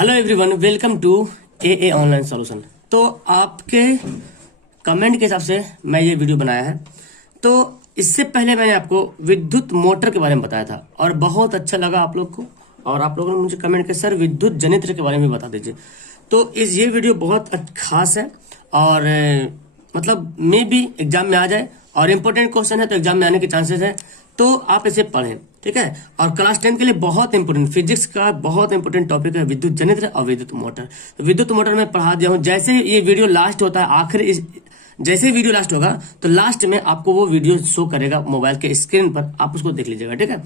Hello everyone, welcome to a online solution. तो आपके comment के हिसाब से मैं ये वीडियो बनाया है। तो इससे पहले मैंने आपको विद्युत मोटर के बारे में बताया था और बहुत अच्छा लगा आप लोग को, और आप लोगों ने मुझे कमेंट किया सर विद्युत जनित्र के बारे में बता दीजिए। तो ये वीडियो बहुत खास है और मतलब मे भी एग्जाम में आ जाए, और इम्पोर्टेंट क्वेश्चन है तो एग्जाम में आने के चांसेस है। तो आप इसे पढ़ें, ठीक है। और क्लास 10 के लिए बहुत इंपॉर्टेंट, फिजिक्स का बहुत इंपॉर्टेंट टॉपिक है विद्युत जनित्र और विद्युत मोटर। तो विद्युत मोटर में पढ़ा दिया हूँ। जैसे ये वीडियो लास्ट होता है, आखिर जैसे ही वीडियो लास्ट होगा तो लास्ट में आपको वो वीडियो शो करेगा मोबाइल के स्क्रीन पर, आप उसको देख लीजिएगा, ठीक है।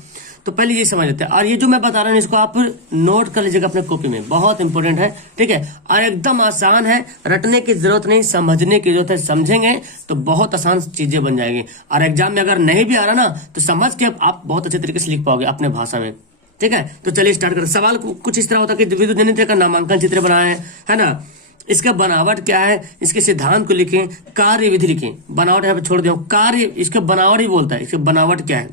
तो पहले ये समझ लेते हैं, और ये जो मैं बता रहा हूँ इसको आप नोट कर लीजिएगा अपने कॉपी में, बहुत इंपॉर्टेंट है, ठीक है। और एकदम आसान है, रटने की जरूरत नहीं, समझने की जरूरत है। समझेंगे तो बहुत आसान चीजें बन जाएंगी, और एग्जाम में अगर नहीं भी आ रहा ना तो समझ के आप बहुत अच्छे तरीके से लिख पाओगे अपने भाषा में, ठीक है। तो चलिए स्टार्ट करें। सवाल कुछ इस तरह होता है कि विद्युत जनित्र का नामांकन चित्र बनाए, है ना। इसका बनावट क्या है, इसके सिद्धांत को लिखें, कार्य विधि लिखें। बनावट यहाँ पे छोड़ दिया, कार्य इसका बनावट ही बोलता है, इसका बनावट क्या है।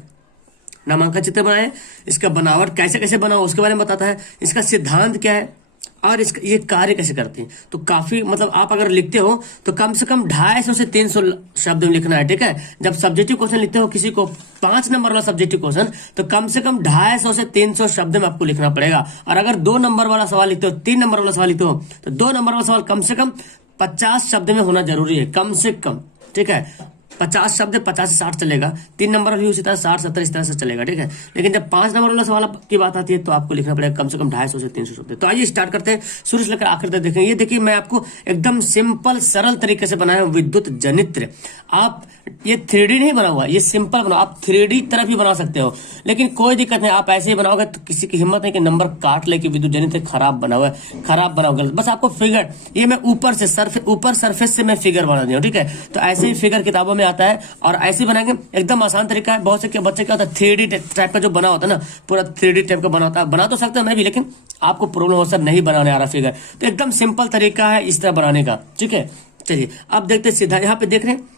नामांकन चित्र बनाए, इसका बनावट कैसे कैसे बनाओ उसके बारे में बताता है, इसका सिद्धांत क्या है और इसका ये कार्य कैसे करते हैं। तो काफी मतलब आप अगर लिखते हो तो कम से कम 250 से 300 शब्द में लिखना है, ठीक है। जब सब्जेक्टिव क्वेश्चन लिखते हो किसी को 5 नंबर वाला सब्जेक्टिव क्वेश्चन, तो कम से कम 250 से 300 शब्द में आपको लिखना पड़ेगा। और अगर 2 नंबर वाला सवाल लिखते हो, 3 नंबर वाला सवाल लिखते हो, तो 2 नंबर वाला सवाल कम से कम 50 शब्द में होना जरूरी है, कम से कम, ठीक है। 50 शब्द 50 से 60 चलेगा, 3 नंबर भी उसी तरह 60-70 इस तरह से चलेगा, ठीक है। लेकिन जब 5 नंबर वाला सवाल की बात आती है तो आपको लिखना पड़ेगा कम से कम 250 से 300 शब्द। तो आइए स्टार्ट करते हैं, शुरू से लेकर आखिर तक देखें। ये देखिए मैं आपको एकदम सिंपल सरल तरीके से बनाया हूं विद्युत जनित्र। आप ये 3D नहीं बना हुआ, ये सिंपल बनाओ। आप 3D तरफ ही बना सकते हो, लेकिन कोई दिक्कत नहीं, आप ऐसे ही बनाओगे तो किसी की हिम्मत नहीं कि नंबर काट ले कि विद्युत जनित्र खराब बना हुआ है, खराब बनाओगे। बस आपको फिगर, ये मैं ऊपर सरफेस से मैं फिगर बना दिया हूं, ठीक है। तो ऐसे ही फिगर किताबों में आता है और ऐसे बनाएंगे, एकदम आसान तरीका है। बहुत से बच्चे क्या होता है 3D टाइप का जो बना होता है ना, पूरा 3D टाइप का बना होता है, बना तो सकता हूं मैं भी, लेकिन आपको प्रॉब्लम हो सर नहीं बनाने आ रहा फिगर, तो एकदम सिंपल तरीका है इस तरह बनाने का, ठीक है। चलिए अब देखते हैं सीधा, यहाँ पे देख रहे हैं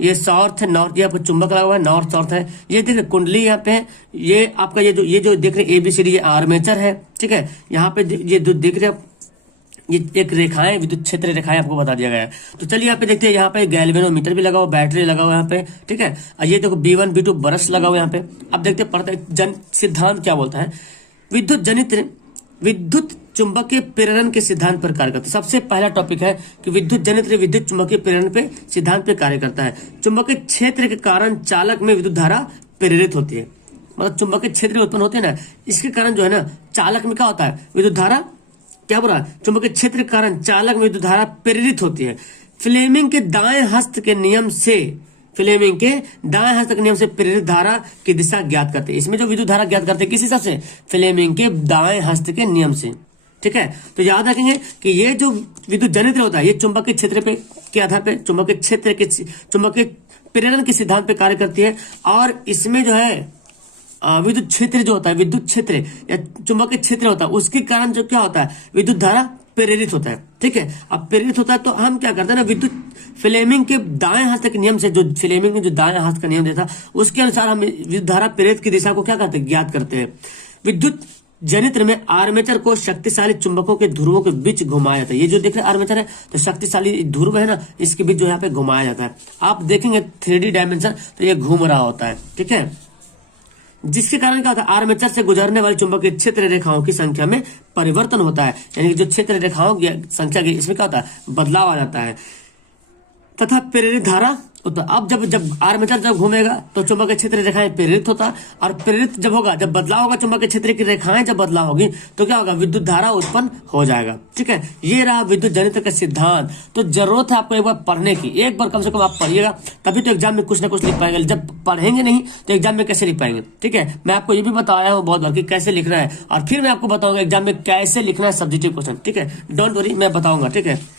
ये साउथ है, नॉर्थ, यहाँ पे चुंबक लगा हुआ है, नॉर्थ साउथ है। ये देख रहे कुंडली यहाँ पे है, ये आपका ये जो देख रहे ABCD ये आर्मेचर है, ठीक है। यहाँ पे ये जो देख रहे ये एक रेखाएं, विद्युत क्षेत्र रेखाएं आपको बता दिया गया है। तो चलिए यहाँ पे देखते हैं, यहाँ पे गैल्वेनोमीटर भी लगा हुआ, बैटरी लगा हुआ यहाँ पे, ठीक है। और ये देखो B1 B2 ब्रश लगा हुआ यहाँ पे। अब देखते पढ़ते सिद्धांत क्या बोलता है। विद्युत जनित्र विद्युत चुंबकीय प्रेरण के सिद्धांत पर कार्य करता है। सबसे पहला टॉपिक है कि विद्युत जनित्र विद्युत चुंबकीय प्रेरण पे सिद्धांत पे कार्य करता है। चुंबकीय क्षेत्र के कारण चालक में विद्युत धारा प्रेरित होती है, मतलब चुंबकीय क्षेत्र उत्पन्न होते हैं ना, इसके कारण जो है ना चालक में क्या होता है, विद्युत धारा, क्या बोला, चुंबकीय क्षेत्र के कारण चालक में विद्युत धारा प्रेरित होती है। फ्लेमिंग के दाएं हस्त के नियम से प्रेरित धारा की दिशा ज्ञात करते हैं। इसमें जो विद्युत धारा ज्ञात करते हैं किस हिसाब से, फ्लेमिंग के दाएं हस्त के नियम से, ठीक है। तो याद रखेंगे कि ये जो विद्युत जनित्र होता है ये चुंबकीय क्षेत्र पे के आधार पे चुंबकीय प्रेरण के सिद्धांत पे कार्य करती है। और इसमें जो है विद्युत क्षेत्र जो होता है, विद्युत क्षेत्र या चुंबकीय क्षेत्र होता है, उसके कारण जो क्या होता है, विद्युत धारा प्रेरित होता है, ठीक है। अब प्रेरित होता है तो हम क्या करते हैं ना, विद्युत फ्लेमिंग के दाएं हस्त के नियम से, जो फ्लेमिंग ने जो दाएं हस्त का नियम दिया था उसके अनुसार हम विद्युत धारा प्रेरित की दिशा को क्या करते हैं, ज्ञात करते हैं। विद्युत जनित्र में आर्मेचर को शक्तिशाली चुंबकों के ध्रुवों के बीच घुमाया जाता है। ये जो देख रहे हैं आर्मेचर है, तो शक्तिशाली ध्रुव है ना, इसके बीच जो यहाँ पे घुमाया जाता है। आप देखेंगे 3D डायमेंशन तो ये घूम रहा होता है, ठीक है। जिसके कारण क्या होता है, आर्मेचर से गुजरने वाली चुंबकीय क्षेत्र रेखाओं की संख्या में परिवर्तन होता है, यानी कि जो क्षेत्र रेखाओं की संख्या की इसमें क्या होता है, बदलाव आ जाता है। तथा प्रेरित धारा, तो अब जब आर्मेचर जब घूमेगा तो चुंबकीय क्षेत्र रेखाएं प्रेरित होता, और प्रेरित जब होगा, जब बदलाव होगा चुंबकीय क्षेत्र की रेखाएं जब बदलाव होगी तो क्या होगा, विद्युत धारा उत्पन्न हो जाएगा, ठीक है। ये रहा विद्युत जनित्र का सिद्धांत। तो जरूरत है आपको एक बार पढ़ने की, एक बार कम से कम आप पढ़िएगा, तभी तो एग्जाम में कुछ ना कुछ लिख पाएंगे। जब पढ़ेंगे नहीं तो एग्जाम में कैसे लिख पाएंगे, ठीक है। मैं आपको ये भी बताया हूँ बहुत बार कि कैसे लिखना है, और फिर मैं आपको बताऊंगा एग्जाम में कैसे लिखना है सब्जेक्टिव क्वेश्चन, ठीक है। डोंट वरी, मैं बताऊंगा, ठीक है।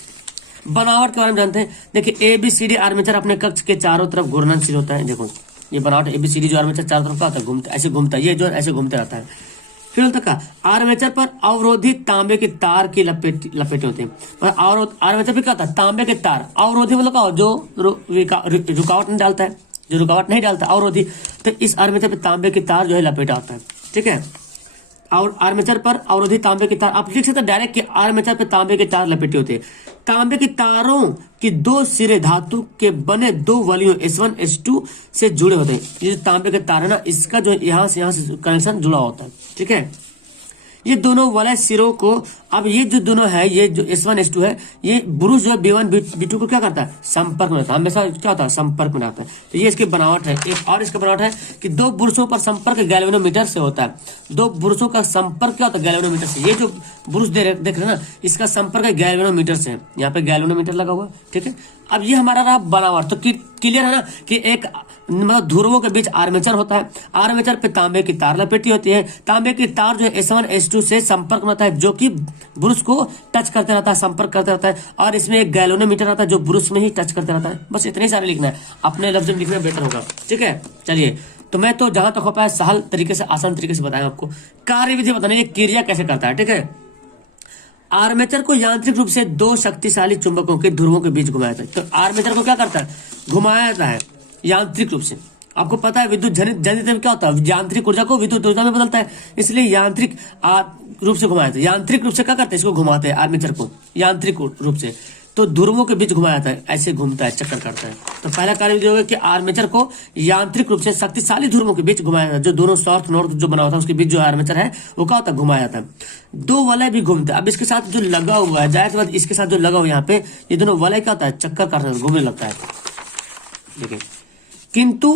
बनावट के बारे में जानते हैं। देखिए ABCD आर्मेचर अपने कक्ष के चारों तरफ घूर्णनशील होता है। देखो ये बनावट ABCD जो आर्मेचर चारों तरफ का होता है, घूमता, ऐसे घूमता है, ये जो ऐसे घूमते रहता है। फिर तक का आर्मेचर पर अवरोधी तांबे के तार की लपेटे होते हैं। आर्मेचर पे क्या होता है, तांबे के तार, अवरोधी मतलब क्या, जो रुकावट नहीं डालता है, जो रुकावट नहीं डालता, अवरोधी। तो इस आर्मेचर पे तांबे के तार जो है लपेटा होता है, ठीक है। और आर्मेचर पर अवरोधी तांबे की तार, आप लिख सकते हैं डायरेक्ट कि आर्मेचर पर तांबे की तार लपेटे होते हैं। तांबे की तारों की दो सिरे धातु के बने दो वलियों S1 S2 से जुड़े होते हैं। ये जो तांबे के तार है ना, इसका जो यहाँ से कनेक्शन जुड़ा होता है, ठीक है। ये दोनों वलय सिरों को, अब ये जो दोनों है, ये जो S1 S2 है, ये ब्रुश जो है B1 B2 को क्या करता है, संपर्क में रहता है, हमेशा क्या होता है, संपर्क में रहता है। तो ये इसकी बनावट है। एक और इसका बनावट है कि दो ब्रुशों पर संपर्क गैल्वेनोमीटर से होता है। दो ब्रुशों का संपर्क क्या होता है, गैल्वेनोमीटर से। ये जो ब्रुश देख रहे हैं ना, इसका संपर्क है गैल्वेनोमीटर से। यहाँ पे गैल्वेनोमीटर लगा हुआ है, ठीक है। अब ये हमारा रहा बनावट। तो क्लियर है ना कि एक मतलब ध्रुवों के बीच आर्मेचर होता है, आर्मेचर पे तांबे की तार लपेटी होती है। तांबे की तार जो है S1 S2 से संपर्क में होता है, जो कि ब्रुश को टच करते रहता है, संपर्क करते रहता है। और इसमें एक गैल्वेनोमीटर आता है जो ब्रुश में ही टच करते रहता है। बस इतने सारे लिखना है, अपने लफ्ज में लिखना बेटर होगा, ठीक है। चलिए, तो मैं तो जहां तक हो पाया सहल तरीके से, आसान तरीके से बताया आपको। कार्यविधि बताना, ये क्रिया कैसे करता है, ठीक है। आर्मेचर को यांत्रिक रूप से दो शक्तिशाली चुंबकों के ध्रुवों के बीच घुमाया जाता है। तो आर्मेचर को क्या करता है, घुमाया जाता है यांत्रिक रूप से। आपको पता है विद्युत जनित में क्या होता है, यांत्रिक ऊर्जा को विद्युत ऊर्जा में बदलता है, इसलिए यांत्रिक रूप से घुमाया जाता है। यांत्रिक रूप से क्या करते हैं, इसको घुमाते हैं आर्मेचर को यांत्रिक रूप से। तो ध्रुवों के बीच घुमाया जाता है, ऐसे घूमता है, चक्कर काटता है। तो पहला कार्य विधि होगा कि आर्मेचर को यांत्रिक रूप से शक्तिशाली ध्रुवों के बीच घुमाया जाता है। जो दोनों साउथ नॉर्थ जो बना होता है उसके बीच जो आर्मेचर है वो क्या होता है, घुमाया जाता है। दो वलय भी घूमते हैं। अब इसके साथ जो लगा हुआ है, जाहिर सी बात इसके साथ जो लगा हुआ है यहाँ पे, ये दोनों वलय क्या होता है, चक्कर काटता है, घूमने लगता है, देखिए। किंतु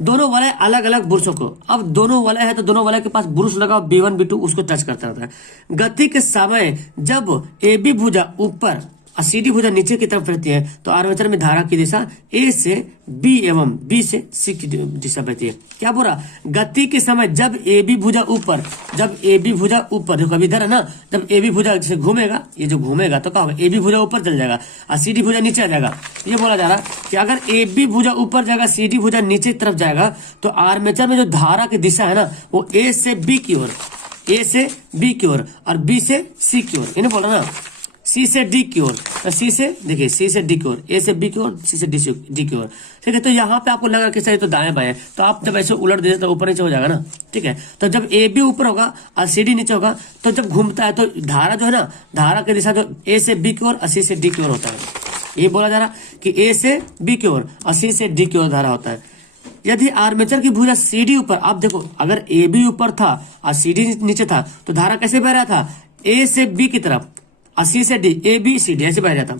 दोनों वलय अलग अलग ब्रुशों को, अब दोनों वलय है तो दोनों वलय के पास ब्रुश लगा B1 B2, उसको टच करता रहता है। गति के समय जब AB भुजा ऊपर और CD भुजा नीचे की तरफ रहती है तो आर्मेचर में धारा की दिशा A से B एवं B से C की दिशा बहती है। क्या बोला, गति के समय जब AB भुजा ऊपर, जब AB भुजा ऊपर, देखो अभी इधर है ना, जब AB भुजा से घूमेगा, ये जो घूमेगा तो क्या होगा, AB भुजा ऊपर चल जाएगा और CD भुजा नीचे आ जाएगा। ये बोला जा रहा कि अगर AB भुजा ऊपर जाएगा, CD भुजा नीचे की तरफ जाएगा, तो आर्मेचर में जो धारा की दिशा है ना, वो A से B की ओर, A से B की ओर और B से C की ओर, इन्हें बोल रहा ना, C से D की ओर, तो C से देखिए C से D की ओर, A से B की ओर, C से D की ओर, ठीक है। तो यहाँ पे आपको लगा कि सही तो दाएं बाएं, तो आप जब ऐसे उलट दीजिए तो ऊपर नीचे हो जाएगा ना, ठीक है। तो जब AB ऊपर होगा और CD नीचे होगा, तो जब घूमता है तो धारा जो है ना, धारा की दिशा जो A से B की ओर और C से D की ओर होता है। ये बोला जा रहा कि A से B की ओर और C से D की ओर धारा होता है। यदि आर्मेचर की भुजा CD ऊपर, आप देखो अगर AB ऊपर था और CD नीचे था तो धारा कैसे बह रहा था, A से B की तरफ और C से D, A B C D ऐसे बह जाता।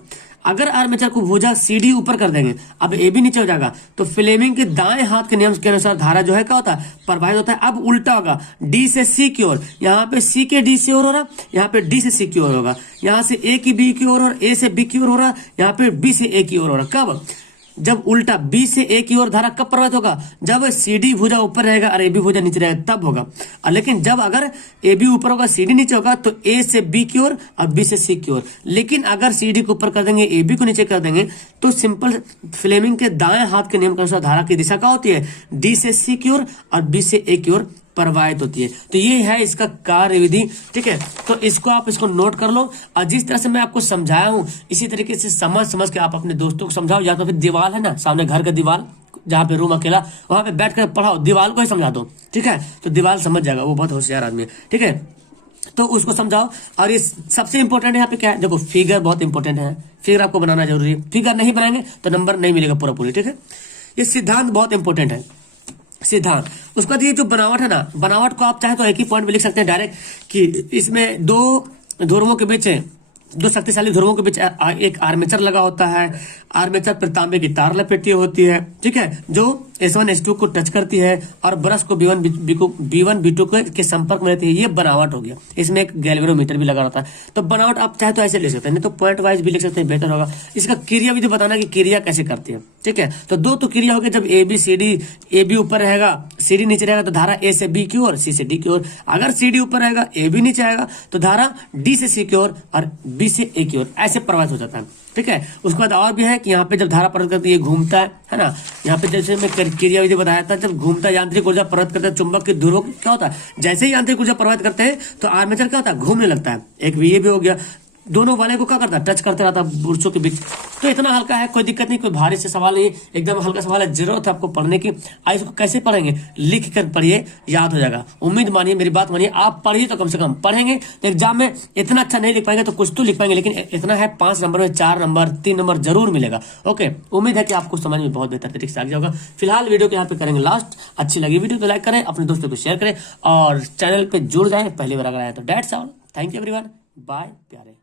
अगर आर्मेचर को भुजा CD ऊपर कर देंगे, अब AB नीचे हो जाएगा, तो फ्लेमिंग के दाएं हाथ के नियम के अनुसार धारा जो है क्या होता है, प्रवाहित होता है। अब उल्टा होगा, D से C की ओर, यहाँ पे C के D से ओर हो रहा, यहाँ पे D से C की ओर होगा, यहाँ से A की B की ओर और A से B की ओर हो रहा, यहाँ पे B से A की ओर हो रहा। कब, जब उल्टा B से A की ओर धारा कब प्रवाहित होगा, जब CD भुजा ऊपर रहेगा और AB भुजा नीचे रहेगा, तब होगा। लेकिन जब अगर AB ऊपर होगा CD नीचे होगा तो A से B की ओर और B से C की ओर। लेकिन अगर CD को ऊपर कर देंगे, AB को नीचे कर देंगे, तो सिंपल फ्लेमिंग के दाएं हाथ के नियम के अनुसार धारा की दिशा क्या होती है, D से C की ओर और B से A की ओर प्रवाहित होती है। तो ये है इसका कार्य विधि, ठीक है। तो इसको नोट कर लो, और जिस तरह से मैं आपको समझाया हूं इसी तरीके से समझ के आप अपने दोस्तों को समझाओ, या तो फिर दीवार है ना सामने, घर का दीवार, जहाँ पे रूम अकेला, वहां पे बैठ कर पढ़ाओ, दीवार को ही समझा दो, ठीक है। तो दीवार समझ जाएगा, वो बहुत होशियार आदमी है, ठीक है। तो उसको समझाओ। और ये सबसे इंपॉर्टेंट यहाँ पे क्या है, देखो फिगर बहुत इंपॉर्टेंट है, फिगर आपको बनाना जरूरी है। फिगर नहीं बनाएंगे तो नंबर नहीं मिलेगा पूरा, ठीक है। ये सिद्धांत बहुत इंपॉर्टेंट है, सिद्धांत। उसके बाद ये जो बनावट है ना, बनावट को आप चाहे तो एक ही पॉइंट में लिख सकते हैं डायरेक्ट, कि इसमें दो ध्रुवों के बीच, दो शक्तिशाली ध्रुवों के बीच एक आर्मेचर लगा होता है। आर्मेचर पर तांबे की तार लपेटी होती है, ठीक है, जो S1 S2 को टच करती है और ब्रश को B1 B2 के संपर्क में रहती है। ये बनावट हो गया। इसमें एक गैल्वेनोमीटर भी लगा रहता है। तो बनावट आप चाहे तो ऐसे ले सकते हैं, नहीं तो पॉइंट वाइज भी लिख सकते हैं, बेहतर होगा। इसका क्रिया विधि बताना कि क्रिया कैसे करती है, ठीक है। तो दो तो क्रिया होगी, जब AB ऊपर रहेगा, CD नीचे रहेगा, तो धारा A से B की ओर, C से D की ओर। अगर CD ऊपर रहेगा, AB नीचे आएगा, तो धारा D से C की ओर और B से A की ओर, ऐसे प्रवाहित हो जाता है, ठीक है। उसके बाद और भी है कि यहाँ पे जब धारा प्रवाहित करती है, घूमता है ना। यहाँ पे जैसे मैं क्रिया विधि बताया था, जब घूमता यांत्रिक ऊर्जा प्रवाहित करता है, चुंबक के ध्रुवों क्या होता है, जैसे ही यांत्रिक ऊर्जा प्रवाहित करते हैं तो आर्मेचर क्या होता है, घूमने लगता है। एक ये भी हो गया। दोनों वाले को क्या करता है, टच करते रहता है बुर्सों के बीच। तो इतना हल्का है, कोई दिक्कत नहीं, कोई भारी से सवाल नहीं, एकदम हल्का सवाल है। जरूरत है आपको पढ़ने की। आज इसको कैसे पढ़ेंगे, लिख कर पढ़िए, याद हो जाएगा। उम्मीद मानिए, मेरी बात मानिए, आप पढ़िए तो कम से कम पढ़ेंगे तो एग्जाम में इतना अच्छा नहीं लिख पाएंगे तो कुछ तो लिख पाएंगे, लेकिन इतना है 5 नंबर में 4 नंबर 3 नंबर जरूर मिलेगा। ओके, उम्मीद है कि आपको समझ में बहुत बेहतर तरीके से आ गया होगा। फिलहाल वीडियो को यहाँ पे करेंगे लास्ट। अच्छी लगी वीडियो तो लाइक करें, अपने दोस्तों को शेयर करें और चैनल पे जुड़ जाए, पहली बार अगर आए तो। That's all, thank you everyone, bye प्यारे।